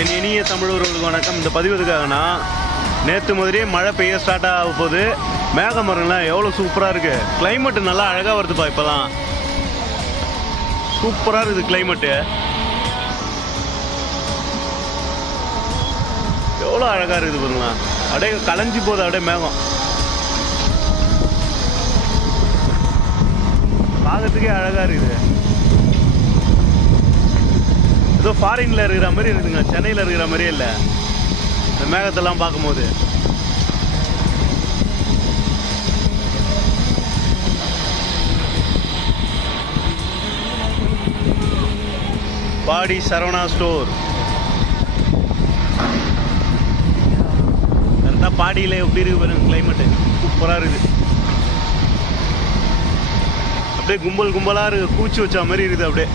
என் இனிய தமிழர்களுக்கு வணக்கம். இந்த பதிவுக்காகனா நேற்று முதலே மழை பெய்ய ஸ்டார்ட் ஆக போகுது. மேகமரம்லாம் எவ்வளோ சூப்பராக இருக்குது. கிளைமேட்டு நல்லா அழகாக வருதுப்பா. இப்போ தான் சூப்பராக இருக்குது கிளைமேட்டு. எவ்வளோ அழகாக இருக்குது பாருங்களா. அப்படியே கலைஞ்சி போகுது அப்படியே மேகம். பார்க்கறதுக்கே அழகாக இருக்குது. ஏதோ ஃபாரின்ல இருக்கிற மாதிரி இருக்குதுங்க. சென்னையில் இருக்கிற மாதிரியே இல்லை இந்த மேகத்தெல்லாம் பார்க்கும்போது. பாடி சரவணா ஸ்டோர் கரெக்டாக பாடியில் எப்படி இருக்கு பாருங்க. கிளைமேட்டு சூப்பராக இருக்குது. அப்படியே கும்பல் கும்பலாக இருக்குது. பூச்சி வச்ச மாதிரி இருக்குது அப்படியே.